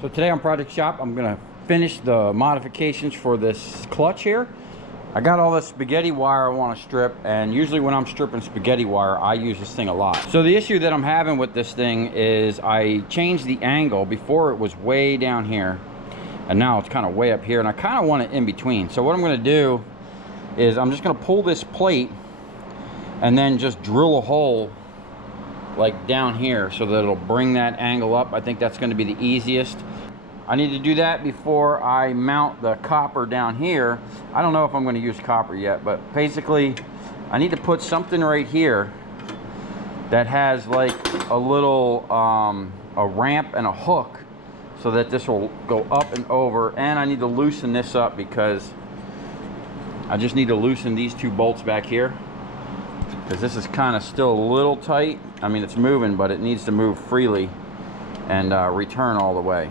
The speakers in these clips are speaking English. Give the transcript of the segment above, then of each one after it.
So today on Project Shop, I'm gonna finish the modifications for this clutch here. I got all this spaghetti wire I want to strip, and usually when I'm stripping spaghetti wire, I use this thing a lot. So the issue that I'm having with this thing is I changed the angle. Before it was way down here, and now it's kind of way up here, and I kind of want it in between. So what I'm gonna do is I'm just gonna pull this plate and then just drill a hole like down here so that it'll bring that angle up. I think that's going to be the easiest. I need to do that before I mount the copper down here. I don't know if I'm going to use copper yet, but basically I need to put something right here that has like a little a ramp and a hook so that this will go up and over. And I need to loosen this up because I just need to loosen these two bolts back here, because this is kind of still a little tight. I mean, it's moving, but it needs to move freely and return all the way.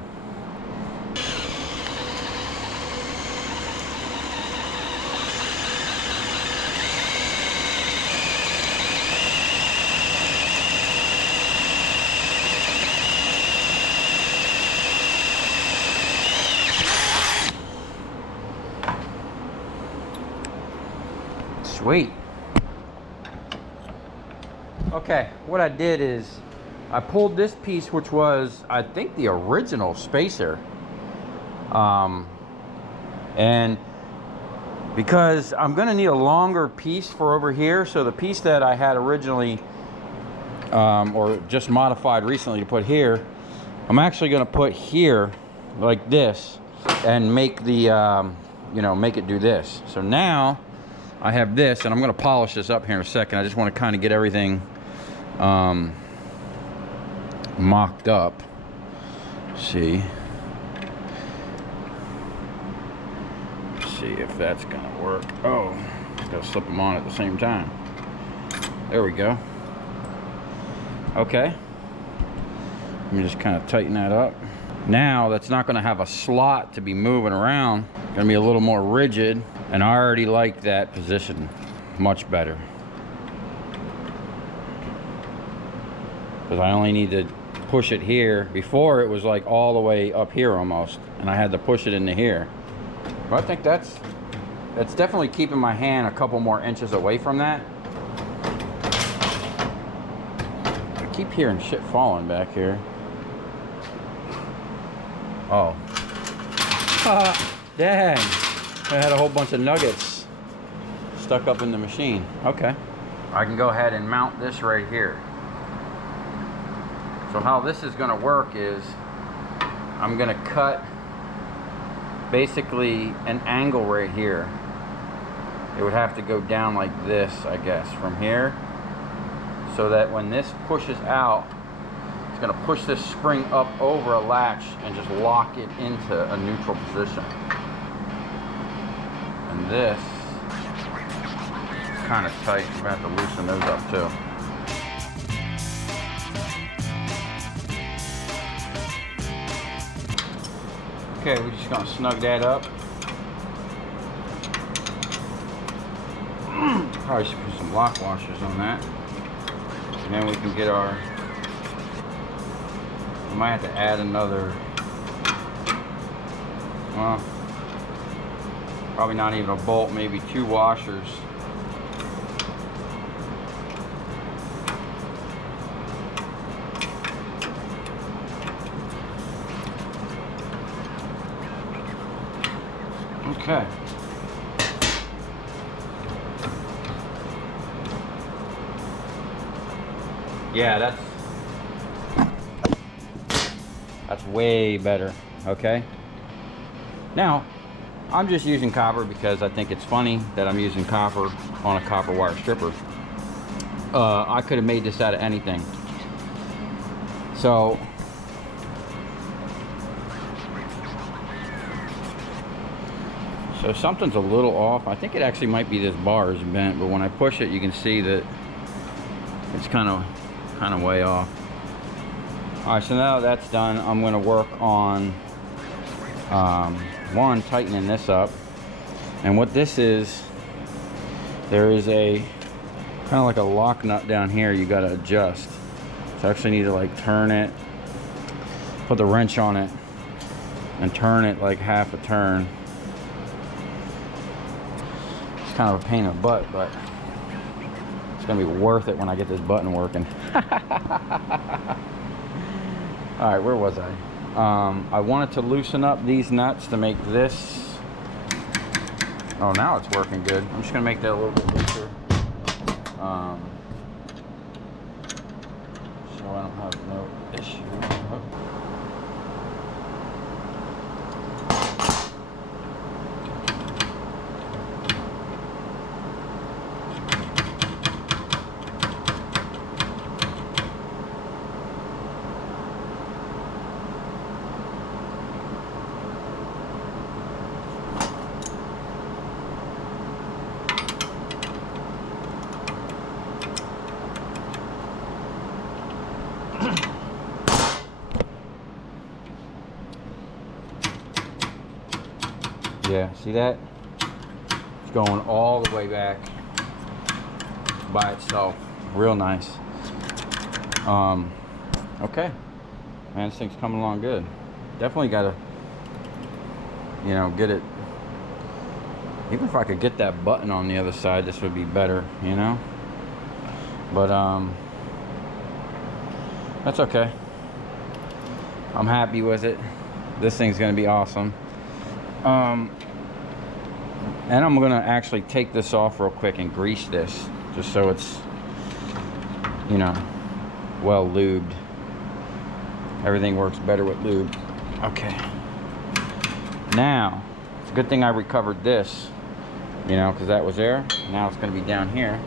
Sweet. Okay, what I did is I pulled this piece, which was, I think, the original spacer. And because I'm gonna need a longer piece for over here, so the piece that I had originally, or just modified recently to put here, I'm actually gonna put here like this and make the, you know, make it do this. So now I have this, and I'm gonna polish this up here in a second. I just wanna kind of get everything mocked up. See if that's gonna work. Oh, gotta slip them on at the same time. There we go. Okay, let me just kind of tighten that up. Now that's not gonna have a slot to be moving around. Gonna be a little more rigid, and I already like that position much better, because I only need to push it here. Before it was like all the way up here almost, and I had to push it into here. But I think that's definitely keeping my hand a couple more inches away from that. I keep hearing shit falling back here. Oh. Dang. I had a whole bunch of nuggets stuck up in the machine. Okay. I can go ahead and mount this right here. So how this is going to work is I'm going to cut basically an angle right here. It would have to go down like this, I guess, from here, so that when this pushes out, it's going to push this spring up over a latch and just lock it into a neutral position. And this is kind of tight. I'm going to have to loosen those up too. Okay, we're just gonna snug that up. Probably should put some lock washers on that. And then we can get our, we might have to add another, well, probably not even a bolt, maybe 2 washers. Okay. Yeah, that's way better. Okay. Now, I'm just using copper because I think it's funny that I'm using copper on a copper wire stripper. I could have made this out of anything. So something's a little off. I think it actually might be this bar is bent, but when I push it, you can see that it's kind of way off. All right, so now that's done, I'm going to work on one, tightening this up. And what this is, there is a kind of like a lock nut down here you got to adjust. So I actually need to like turn it, put the wrench on it, and turn it like half a turn. It's kind of a pain in the butt, but it's gonna be worth it when I get this button working. All right, where was I? I wanted to loosen up these nuts to make this. Oh, now it's working good. I'm just gonna make that a little bit looser. So I don't have no issue. Yeah, see that? It's going all the way back by itself. Real nice. Okay. Man, this thing's coming along good. Definitely gotta, you know, get it. Even if I could get that button on the other side, this would be better, you know? But, that's okay. I'm happy with it. This thing's gonna be awesome. And I'm gonna actually take this off real quick and grease this, just so it's, you know, well lubed. Everything works better with lube. Okay. Now, it's a good thing I recovered this, you know, because that was there. Now it's gonna be down here.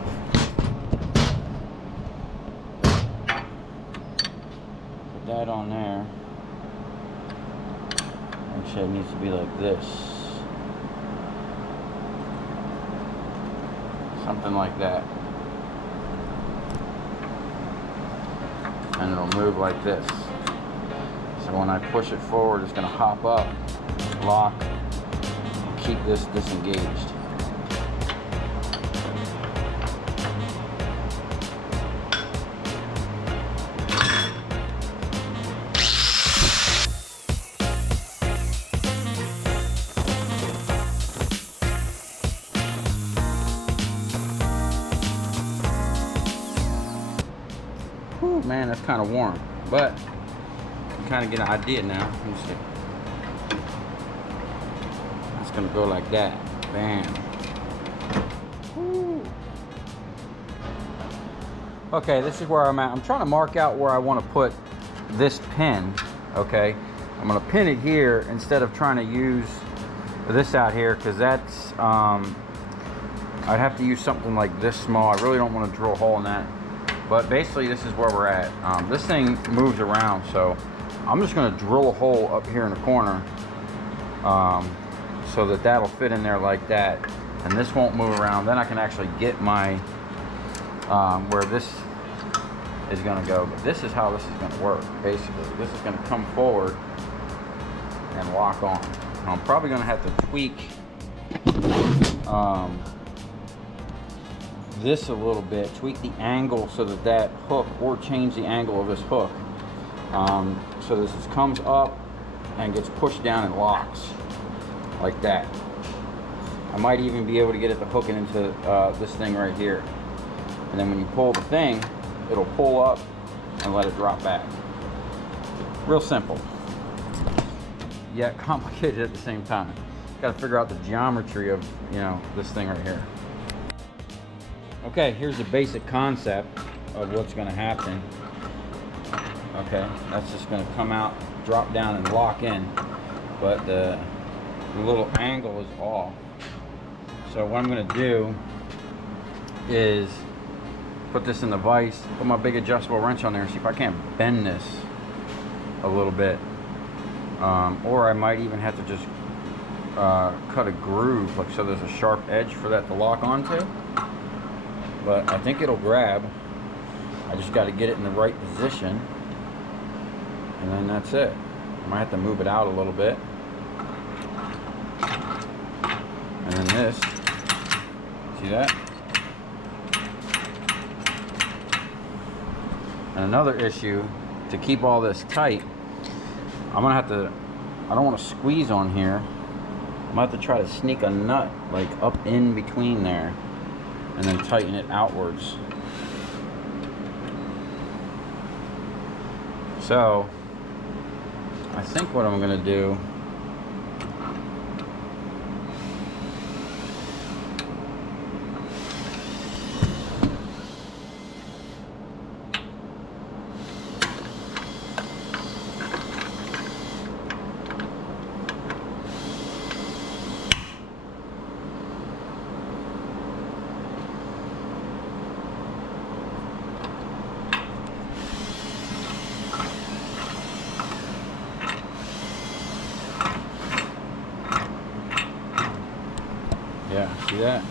Put that on there. Actually, it needs to be like this. Something like that. And it'll move like this. So when I push it forward, it's going to hop up, lock, and keep this disengaged. Man, that's kind of warm, but you kind of get an idea now. Let me see. It's gonna go like that. Bam. Woo. Okay, this is where I'm at. I'm trying to mark out where I want to put this pin. Okay, I'm gonna pin it here instead of trying to use this out here, because that's I'd have to use something like this small. I really don't want to drill a hole in that. But basically, this is where we're at. This thing moves around, so I'm just going to drill a hole up here in the corner so that that'll fit in there like that, and this won't move around. Then I can actually get my where this is going to go. But this is how this is going to work. Basically, this is going to come forward and lock on. I'm probably going to have to tweak this a little bit, tweak the angle so that that hook, or change the angle of this hook, so this comes up and gets pushed down and locks like that. I might even be able to get it to hook it into this thing right here, and then when you pull the thing, it'll pull up and let it drop back. Real simple, yet complicated at the same time. Got to figure out the geometry of, you know, this thing right here. Okay, here's the basic concept of what's going to happen. Okay, that's just going to come out, drop down, and lock in, but the little angle is off. So what I'm going to do is put this in the vise, put my big adjustable wrench on there, and see if I can't bend this a little bit. Or I might even have to just cut a groove, like so there's a sharp edge for that to lock onto. But I think it'll grab. I just got to get it in the right position, and then that's it. I might have to move it out a little bit. And then this, see that? And another issue, to keep all this tight, I'm gonna have to I don't want to squeeze on here. I'm about to try to sneak a nut like up in between there and then tighten it outwards. So I think what I'm gonna do, yeah, see that?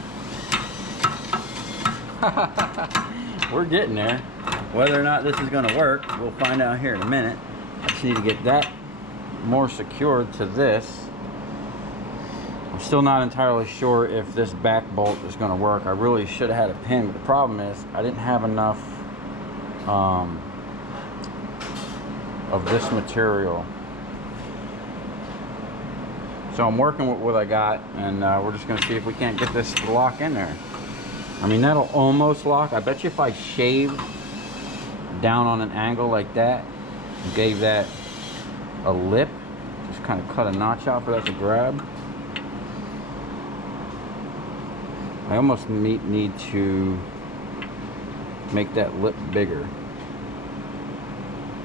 We're getting there. Whether or not this is going to work, we'll find out here in a minute. I just need to get that more secured to this. I'm still not entirely sure if this back bolt is going to work. I really should have had a pin, but the problem is I didn't have enough of this material. So I'm working with what I got, and we're just going to see if we can't get this to lock in there. I mean, that'll almost lock. I bet you if I shaved down on an angle like that and gave that a lip, just kind of cut a notch out for that to grab. I almost need to make that lip bigger.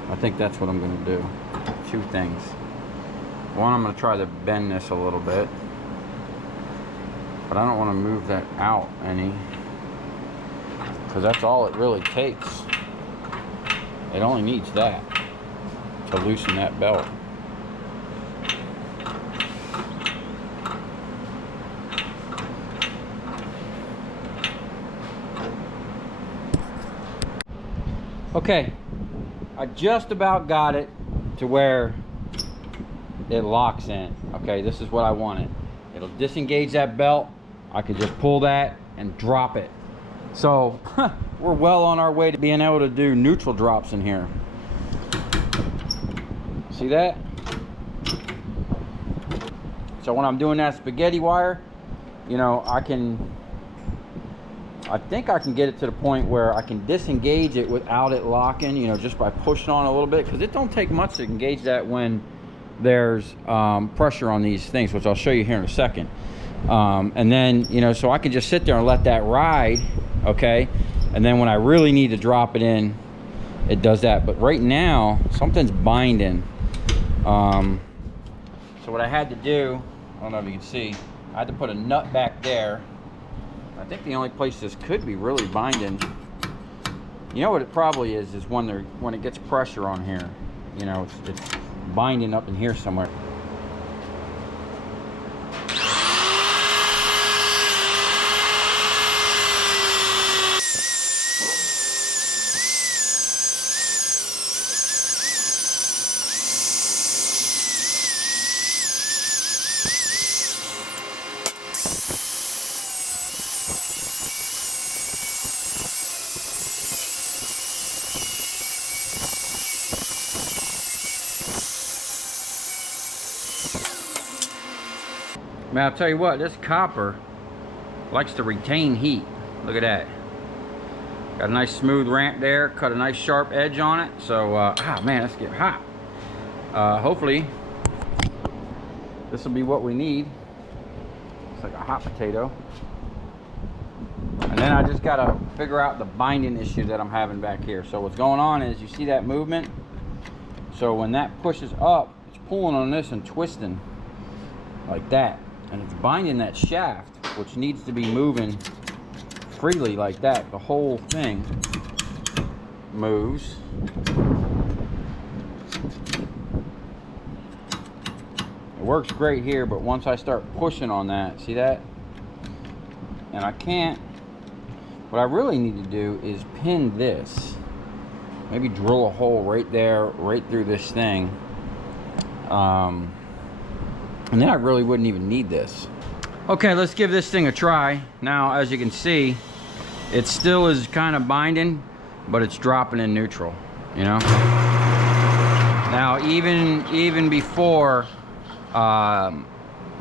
I think that's what I'm going to do. Two things. One, I'm going to try to bend this a little bit, but I don't want to move that out any, because that's all it really takes. It only needs that to loosen that belt. Okay, I just about got it to where it locks in. Okay, this is what I wanted. It'll disengage that belt. I can just pull that and drop it. So we're well on our way to being able to do neutral drops in here. See that? So when I'm doing that spaghetti wire, you know, I think I can get it to the point where I can disengage it without it locking, you know, just by pushing on a little bit, because it don't take much to engage that when there's pressure on these things, which I'll show you here in a second. And then, you know, so I can just sit there and let that ride, okay? And then when I really need to drop it in, it does that. But right now, something's binding. So what I had to do, I don't know if you can see, I had to put a nut back there. I think the only place this could be really binding, you know what it probably is when it gets pressure on here, you know, it's binding up in here somewhere. Man, I'll tell you what, this copper likes to retain heat. Look at that. Got a nice smooth ramp there, cut a nice sharp edge on it. So, man, let's get hot. Hopefully, this will be what we need. It's like a hot potato. And then I just gotta figure out the binding issue that I'm having back here. So what's going on is, you see that movement? So when that pushes up, it's pulling on this and twisting like that. And it's binding that shaft, which needs to be moving freely like that. The whole thing moves. It works great here, but once I start pushing on that, see that? And I can't, what I really need to do is pin this. Maybe drill a hole right there, right through this thing. And then I really wouldn't even need this. Okay, let's give this thing a try. Now, as you can see, it still is kind of binding, but it's dropping in neutral, you know? Now, even before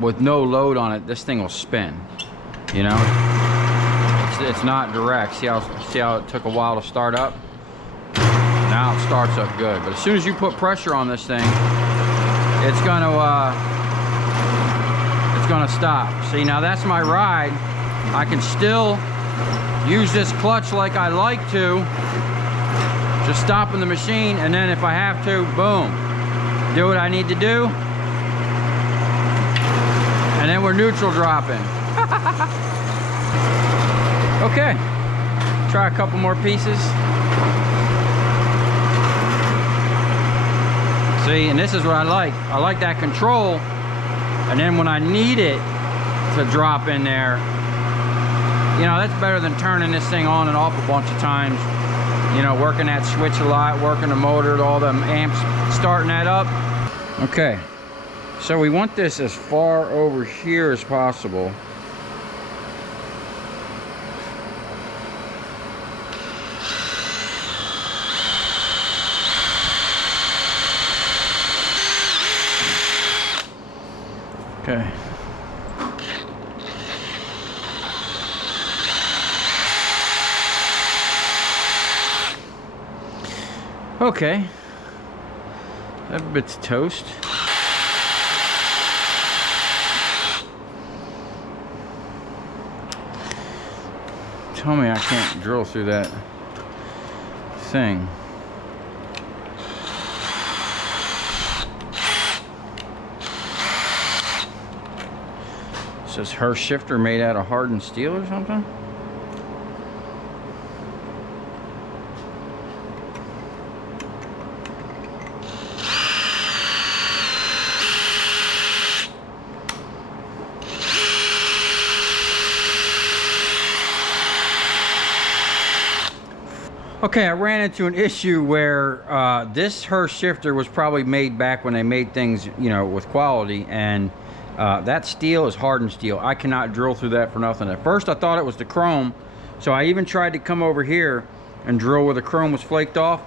with no load on it, this thing will spin. You know, it's not direct. See how it took a while to start up? Now it starts up good. But as soon as you put pressure on this thing, it's gonna stop. See, now that's my ride. I can still use this clutch like I like to, just stopping the machine, and then if I have to, boom, do what I need to do, and then we're neutral dropping. Okay, try a couple more pieces. See, and this is what I like. I like that control, and then when I need it to drop in there, you know, that's better than turning this thing on and off a bunch of times. You know, working that switch a lot, working the motor, all the amps, starting that up. Okay, so we want this as far over here as possible. Okay. Okay. That bit's toast. Tell me I can't drill through that thing. Is this Hurst shifter made out of hardened steel or something? Okay, I ran into an issue where this Hurst shifter was probably made back when they made things, you know, with quality, and that steel is hardened steel. I cannot drill through that for nothing. At first I thought it was the chrome, so I even tried to come over here and drill where the chrome was flaked off.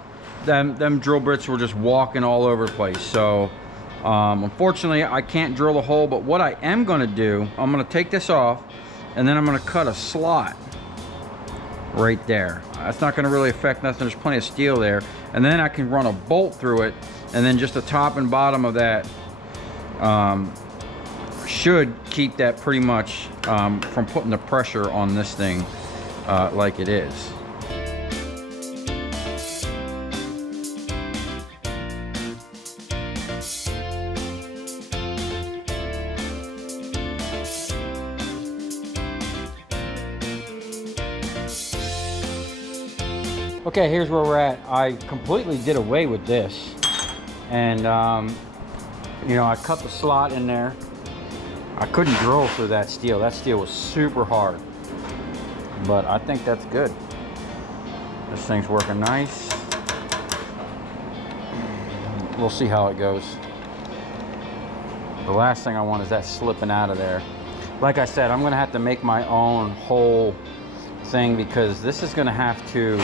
Them drill bits were just walking all over the place. So unfortunately I can't drill a hole, but what I am going to do, I'm going to take this off, and then I'm going to cut a slot right there. That's not going to really affect nothing. There's plenty of steel there, and then I can run a bolt through it, and then just the top and bottom of that should keep that pretty much from putting the pressure on this thing like it is. Okay, here's where we're at. I completely did away with this, and you know, I cut the slot in there. I couldn't drill through that steel. That steel was super hard, but I think that's good. This thing's working nice. We'll see how it goes. The last thing I want is that slipping out of there. Like I said, I'm gonna have to make my own whole thing, because this is gonna have to,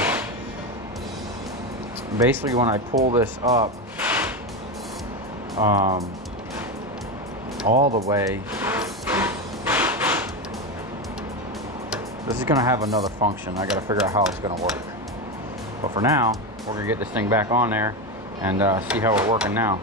basically when I pull this up all the way, this is going to have another function. I got to figure out how it's going to work. But for now, we're going to get this thing back on there and see how we're working now.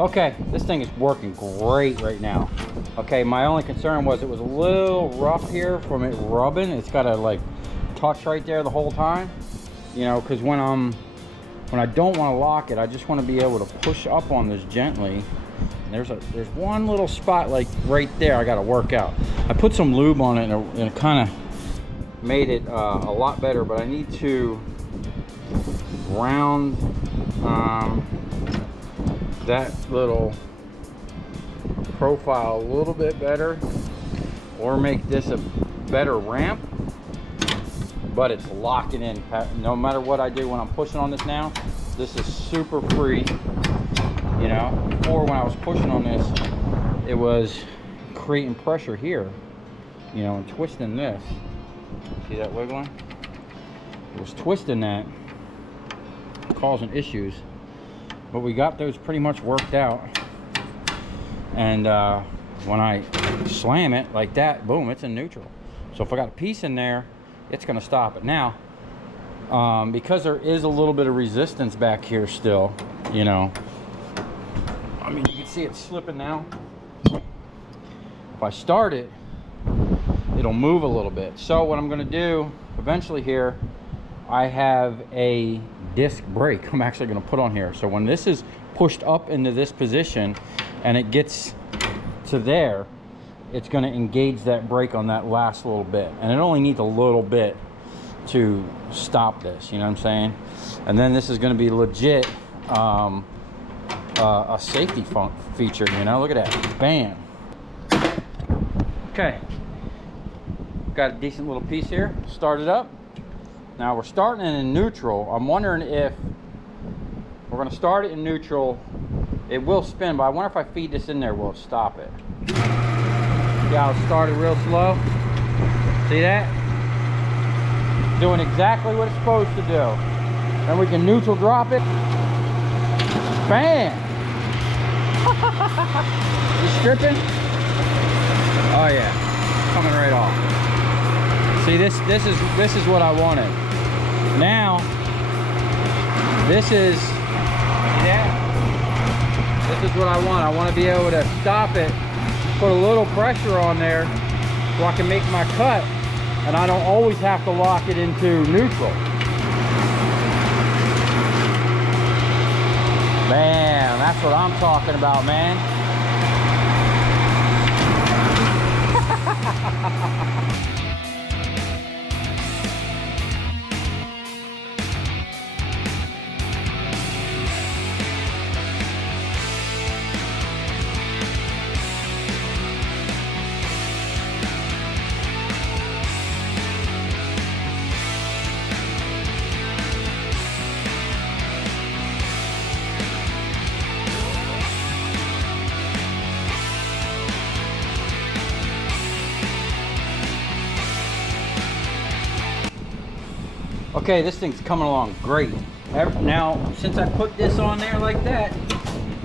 Okay, this thing is working great right now. Okay, my only concern was it was a little rough here from it rubbing. It's got to like touch right there the whole time, you know, because when I don't want to lock it, I just want to be able to push up on this gently. And there's one little spot like right there I got to work out. I put some lube on it, and it kind of made it a lot better, but I need to round that little profile a little bit better, or make this a better ramp, but it's locking in. No matter what I do when I'm pushing on this now, this is super free. You know, before when I was pushing on this, it was creating pressure here, you know, and twisting this. See that wiggling? It was twisting that, causing issues. But we got those pretty much worked out. And when I slam it like that, boom, it's in neutral. So if I got a piece in there, it's gonna stop it. Now, because there is a little bit of resistance back here still, you know, I mean, you can see it slipping now. If I start it, it'll move a little bit. So what I'm gonna do eventually here, I have a disc brake I'm actually gonna put on here. So when this is pushed up into this position and it gets to there, it's gonna engage that brake on that last little bit. And it only needs a little bit to stop this, you know what I'm saying? And then this is gonna be legit a safety feature, you know? Look at that, bam. Okay, got a decent little piece here, start it up. Now we're starting it in neutral. I'm wondering if we're gonna start it in neutral. It will spin, but I wonder if I feed this in there, will it stop it? Yeah, I'll start it real slow. See that? Doing exactly what it's supposed to do. Then we can neutral drop it. Bam! You stripping? Oh yeah, coming right off. See, this is what I wanted. Now, this is, see that? This is what I want. I want to be able to stop it, put a little pressure on there so I can make my cut, and I don't always have to lock it into neutral. Man, that's what I'm talking about, man. Okay, this thing's coming along great. Now, since I put this on there like that,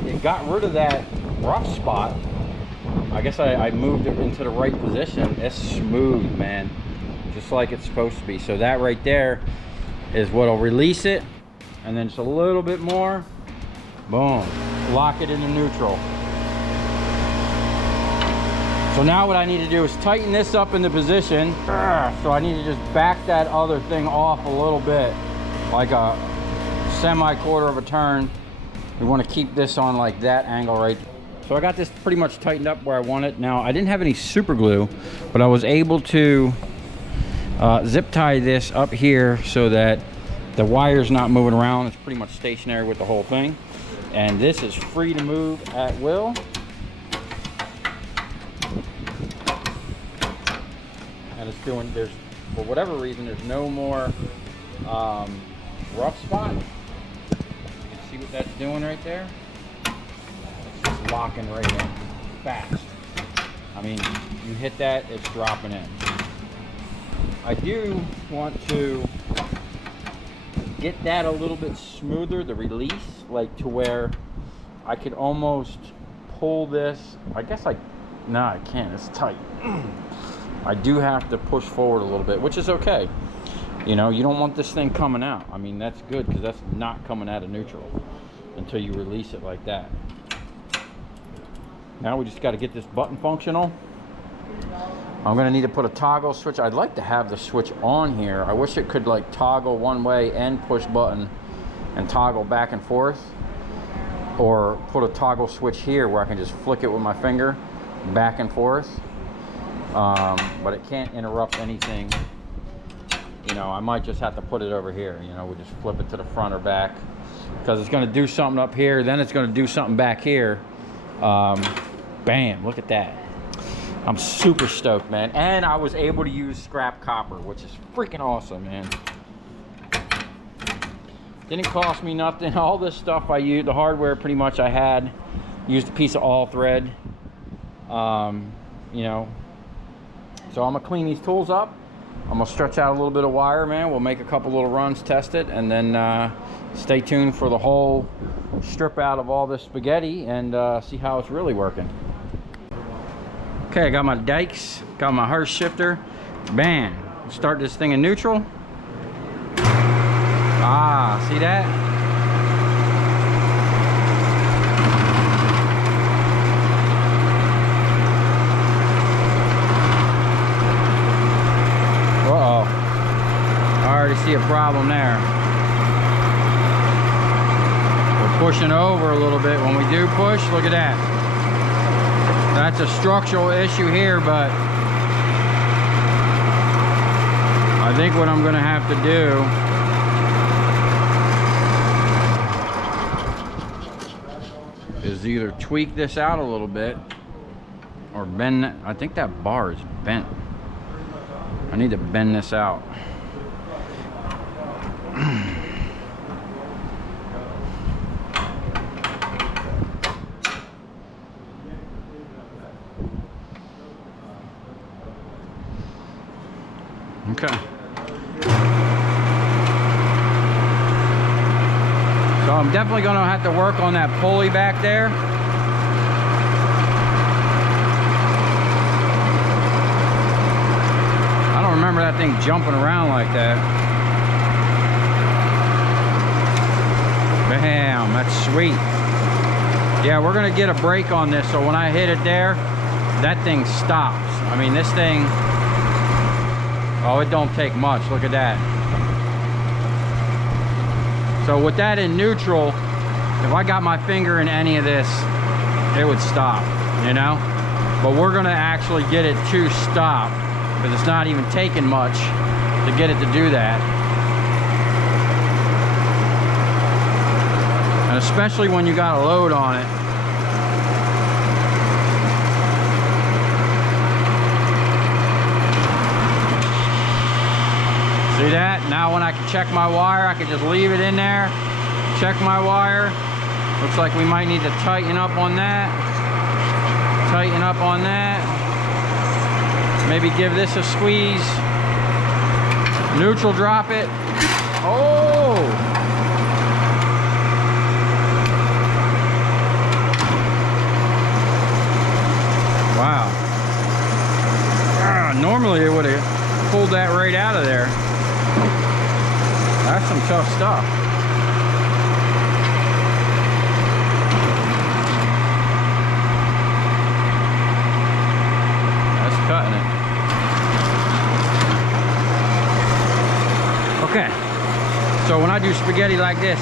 it got rid of that rough spot. I guess I moved it into the right position. It's smooth, man. Just like it's supposed to be. So that right there is what'll release it. And then just a little bit more. Boom. Lock it into neutral. So now what I need to do is tighten this up in the position. So I need to just back that other thing off a little bit, like a semi-quarter of a turn. We want to keep this on like that angle right there. So I got this pretty much tightened up where I want it. Now I didn't have any super glue, but I was able to zip tie this up here so that the wire's not moving around. It's pretty much stationary with the whole thing. And this is free to move at will. And it's doing, for whatever reason, there's no more rough spot. You can see what that's doing right there. It's just locking right in, fast. I mean, you hit that, it's dropping in. I do want to get that a little bit smoother, the release, like to where I could almost pull this. I guess no, I can't, it's tight. I do have to push forward a little bit, which is okay. You know, you don't want this thing coming out. I mean, that's good because that's not coming out of neutral until you release it like that. Now we just got to get this button functional. I'm going to need to put a toggle switch. I'd like to have the switch on here. I wish it could like toggle one way and push button and toggle back and forth. Or put a toggle switch here where I can just flick it with my finger back and forth. But it can't interrupt anything. You know, I might just have to put it over here. You know, we just flip it to the front or back because it's going to do something up here. Then it's going to do something back here. Bam! Look at that. I'm super stoked, man. And I was able to use scrap copper, which is freaking awesome, man. Didn't cost me nothing. All this stuff I used, the hardware pretty much I had, used a piece of all thread. You know, so I'm gonna clean these tools up. I'm gonna stretch out a little bit of wire, man. We'll make a couple little runs, test it, and then stay tuned for the whole strip out of all this spaghetti and see how it's really working. Okay, I got my dikes, got my Hurst shifter. Bam, start this thing in neutral. Ah, see that? Uh-oh. I already see a problem there. We're pushing over a little bit. When we do push, look at that. That's a structural issue here, but I think what I'm going to have to do is either tweak this out a little bit or bend. I think that bar is bent. I need to bend this out. Okay. So I'm definitely going to have to work on that pulley back there. I don't remember that thing jumping around like that. Bam, that's sweet. Yeah, we're going to get a brake on this, so when I hit it there, that thing stops. I mean, this thing, oh, it don't take much. Look at that. So with that in neutral, if I got my finger in any of this, it would stop, you know? But we're gonna actually get it to stop, because it's not even taking much to get it to do that. And especially when you got a load on it. See that? Now when I can check my wire, I can just leave it in there, check my wire. Looks like we might need to tighten up on that. Tighten up on that. Maybe give this a squeeze. Neutral drop it. Oh! Wow. Normally it would have pulled that right out of there. That's some tough stuff. That's cutting it. Okay. So when I do spaghetti like this,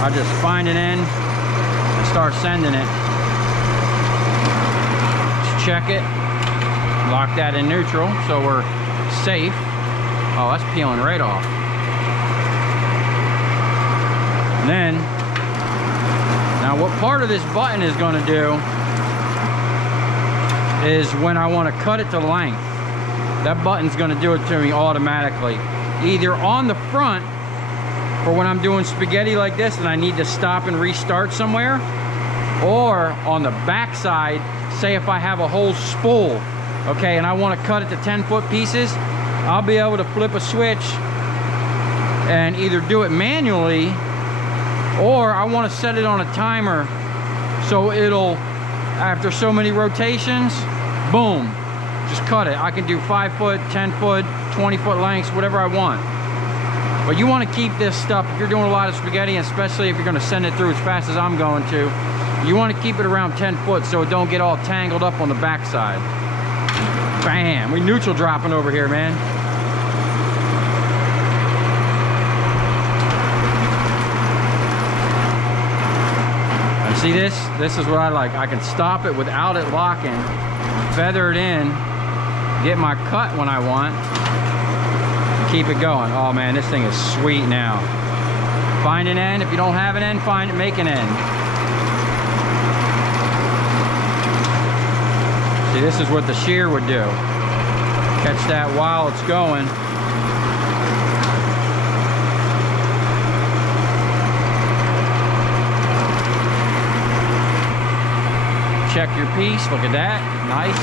I just find an end and start sending it. Just check it. Lock that in neutral so we're safe. Oh, that's peeling right off. And then, now what part of this button is going to do is when I want to cut it to length, that button's going to do it to me automatically. Either on the front, for when I'm doing spaghetti like this and I need to stop and restart somewhere, or on the back side, say if I have a whole spool, okay, and I want to cut it to 10-foot pieces, I'll be able to flip a switch and either do it manually, or I want to set it on a timer so it'll, after so many rotations, boom, just cut it. I can do 5-foot, 10-foot, 20-foot lengths, whatever I want. But you want to keep this stuff, if you're doing a lot of spaghetti, especially if you're going to send it through as fast as I'm going to, you want to keep it around 10 foot so it don't get all tangled up on the backside. Bam, we neutral dropping over here, man. And see this? This is what I like. I can stop it without it locking, feather it in, get my cut when I want, keep it going. Oh man, this thing is sweet now. Find an end. If you don't have an end, make an end. See, this is what the shear would do. Catch that while it's going. Check your piece, look at that, nice.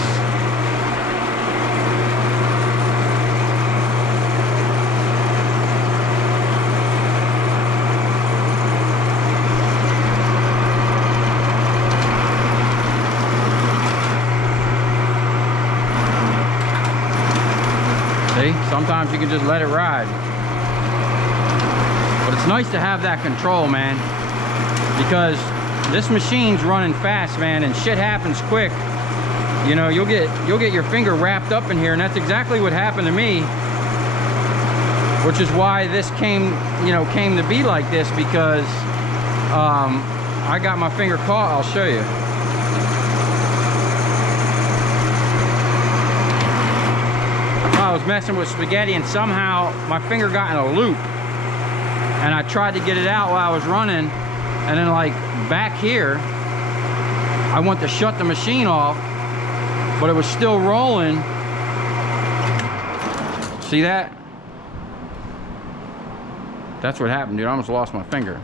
See, sometimes you can just let it ride. But it's nice to have that control, man, because this machine's running fast, man, and shit happens quick. You know, you'll get your finger wrapped up in here, and that's exactly what happened to me. Which is why this came to be like this, because I got my finger caught. I'll show you. I was messing with spaghetti, and somehow my finger got in a loop, and I tried to get it out while I was running, and then like back here I went to shut the machine off, but it was still rolling. See that? That's what happened, dude. I almost lost my finger.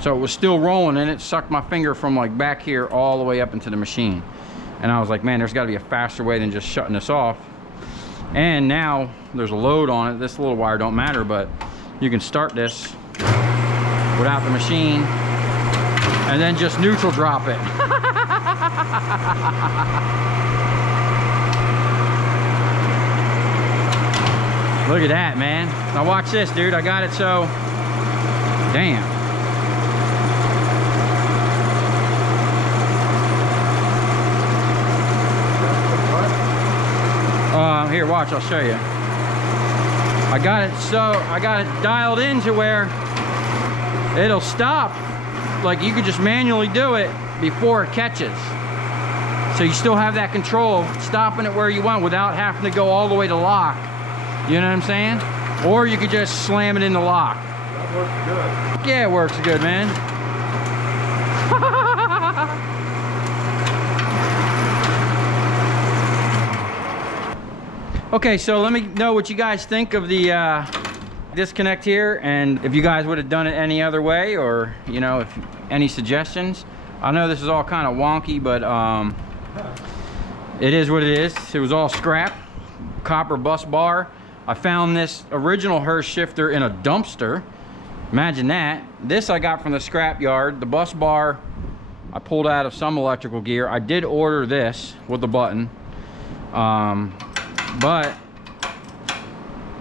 So it was still rolling, and it sucked my finger from like back here all the way up into the machine. And I was like, man, there's got to be a faster way than just shutting this off. And now there's a load on it. This little wire don't matter, but you can start this without the machine and then just neutral drop it. Look at that, man. Now watch this, dude. I got it so, damn. Here, watch, I'll show you. I got it dialed in to where it'll stop. Like, you could just manually do it before it catches. So you still have that control of stopping it where you want without having to go all the way to lock. You know what I'm saying? Or you could just slam it in the lock. That works good. Yeah, it works good, man. Okay, so let me know what you guys think of the disconnect here, and if you guys would have done it any other way, or you know, if any suggestions. I know this is all kind of wonky, but it is what it is. It was all scrap, copper bus bar. I found this original Hurst shifter in a dumpster. Imagine that. This I got from the scrap yard. The bus bar I pulled out of some electrical gear. I did order this with the button. But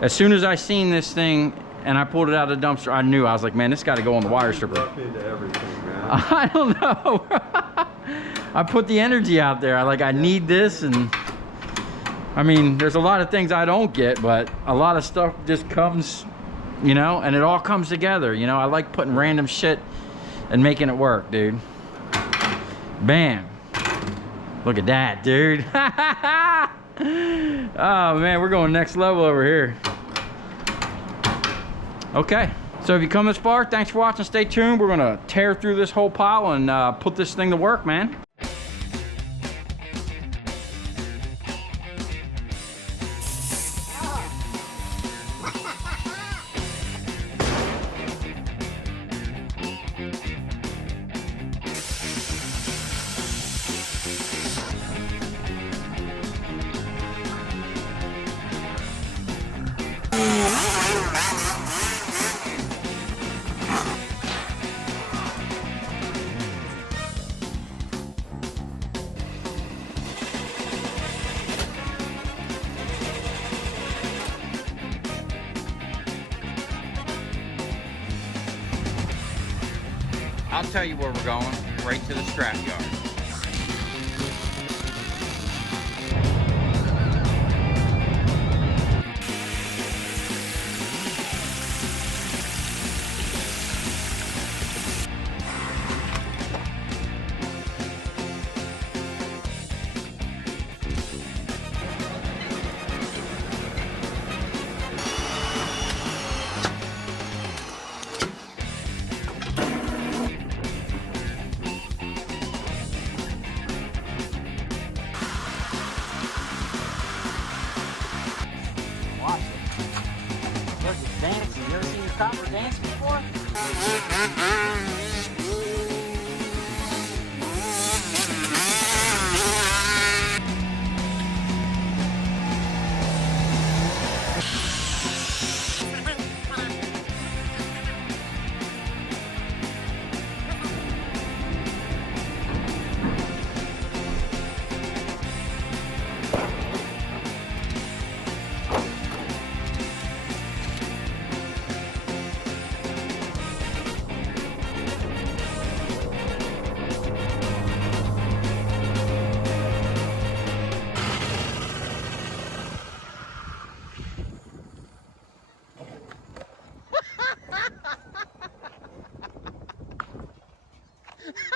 as soon as I seen this thing and I pulled it out of the dumpster, I knew. I was like, man, this got to go on the wire stripper. Into everything, man. I don't know. I put the energy out there. I need this, and I mean, there's a lot of things I don't get, but a lot of stuff just comes, you know, and it all comes together. You know, I like putting random shit and making it work, dude. Bam. Look at that, dude. Oh man, we're going next level over here. Okay, so if you come this far, thanks for watching. Stay tuned. We're gonna tear through this whole pile and put this thing to work, man. I'll tell you where we're going, right to the scrap yard. copper dance before?